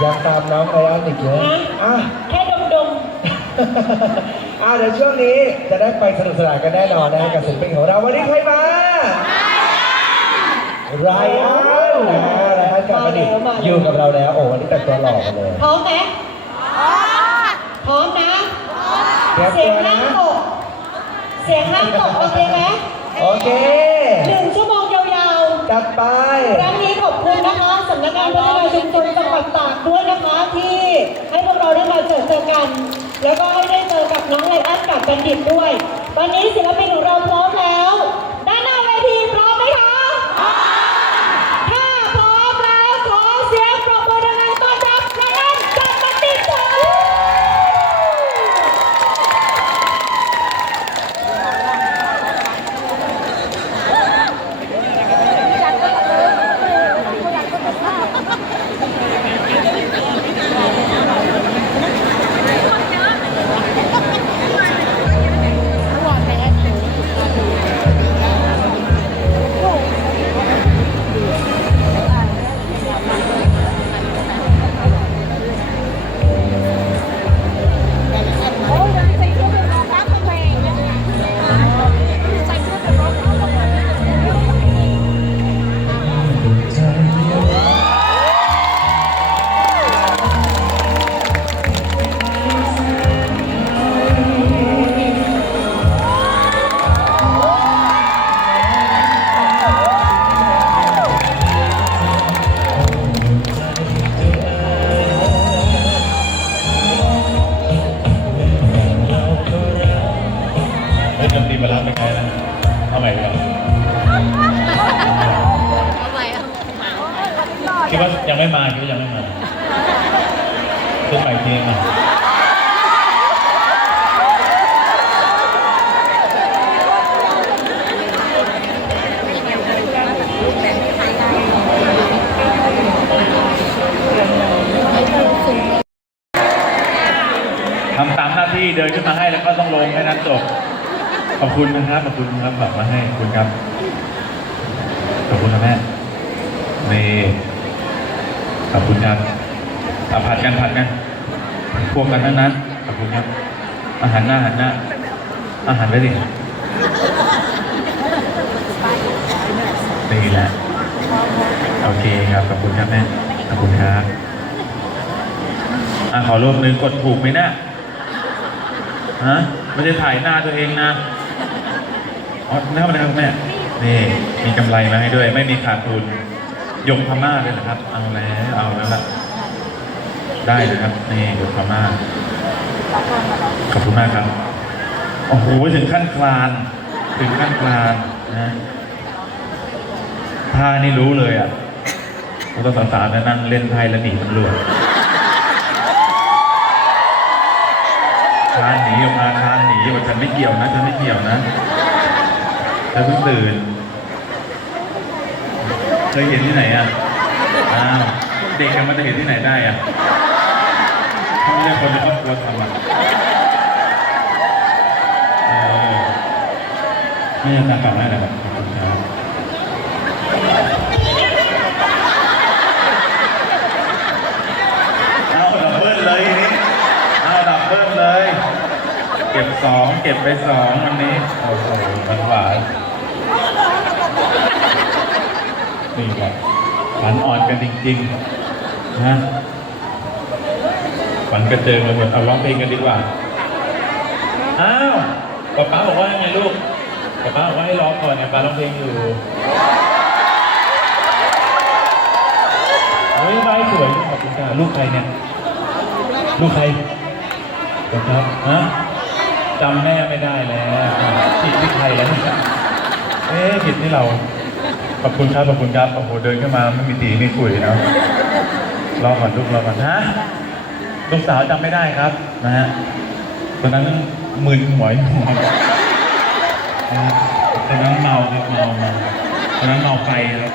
อยากตามน้องเอาไว้อีกเยอะนะอะ แค่ดมดมอ่าเดี๋ยวช่วงนี้จะได้ไปสนุกสนานกันแน่นอนนะกับศิลปินของเราวันนี้ใครมาไรอันนะนะฮะกับมาดิอยู่กับเราแล้วโอ้วันนี้แต่งตัวหล่อมาเลยพร้อมไหมพร้อมนะ เสียงห้ามตกเสียงห้ามตกโอเคไหมโอเคหนึ่งชั่วโมงยาวๆจัดไปครั้งนี้ขอบคุณนะคะ แล้วก็ได้เจอกับน้องไลอ้อนกับบัณฑิตด้วย วันนี้ศิลปินของเรา เฮ้ยดนตรีมารับเป็นไงนะเอาใหม่ดีกว่าคิดว่ายังไม่มาคิดว่ายังไม่มาขึ้นใหม่ทีมาทำตามหน้าที่เดินขึ้นมาให้แล้วก็ต้องลงแค่นั้นจบ อบคุณนะครับขอบคุณครับฝากมาให้ขอบคุณครับขอบคุณนะแม่นี่ขอบคุณครับอะผัดกันผัดกันพวกกันทั้งนั้นขอบคุณครับ อาหารหน้าอาหารหน้า อาหารไว้ดินี่แหละโอเคครับขอบคุณครับแม่ขอบคุณครับอะขอรวมหนึ่งกดถูกไหมเนะฮะไม่ได้ถ่ายหน้าตัวเองนะ อ๋อหน้ามันนะครับแม่นี่มีกำไรมาให้ด้วย ไม่มีขาดทุนยงพม่าเลยนะครับ เอาแล้วเอาแล้วล่ะได้นะครับนี่ยงพม่าขอบคุณมากครับโอ้โหถึงขั้นคลาน ถึงขั้นคลานนะท่านี่รู้เลยอะพวสาวๆนั่งเล่นไพ่แล้วหนีตำรวจคลานหนีออกมาคลานหนีว่าฉันไม่เกี่ยวนะฉันไม่เกี่ยวนะ แล้วเพิ่งตื่นเคยเห็นที่ไหนอะอ้าวเด็กกันมันจะเห็นที่ไหนได้อะถ้าไม่ใช่คนในครอบครัวทำอะไม่ใช่ตามกลับได้แล้วครับขอครับเอาดับเบิ้ลเลยทีนี้เอาดับเบิ้ลเลย เก็บ สองเก็บไปสองวันนี้โอ้โหมันหวานนี่แหละฝันอ่อนกันจริงๆนะฝันกระเจิงเลยหมดเอาร้องเพลงกันดีกว่าอ้าวป๊าป๊าบอกว่าไงลูกป๊าป๊าบอกว่าให้ร้องก่อนไงป๊าร้องเพลงอยู่เฮ้ยใบสวยขอบคุณค่ะลูกใครเนี่ย ลูกใครขอบคุณครับฮะ จำแม่ไม่ได้แล้วผิดที่ใครแล้วเอ๊ะผิดที่เรา ขอบคุณครับ ขอบคุณครับ โอ้โห เดินเข้ามาไม่มีตีไม่คุยเนาะรอก่อนลูกรอก่อนฮะลูกสาวจำไม่ได้ครับ นะฮะตอนนั้นมึนหมวยหัวตอนนั้นเมาครับเมาตอนนั้นเมาไฟครับ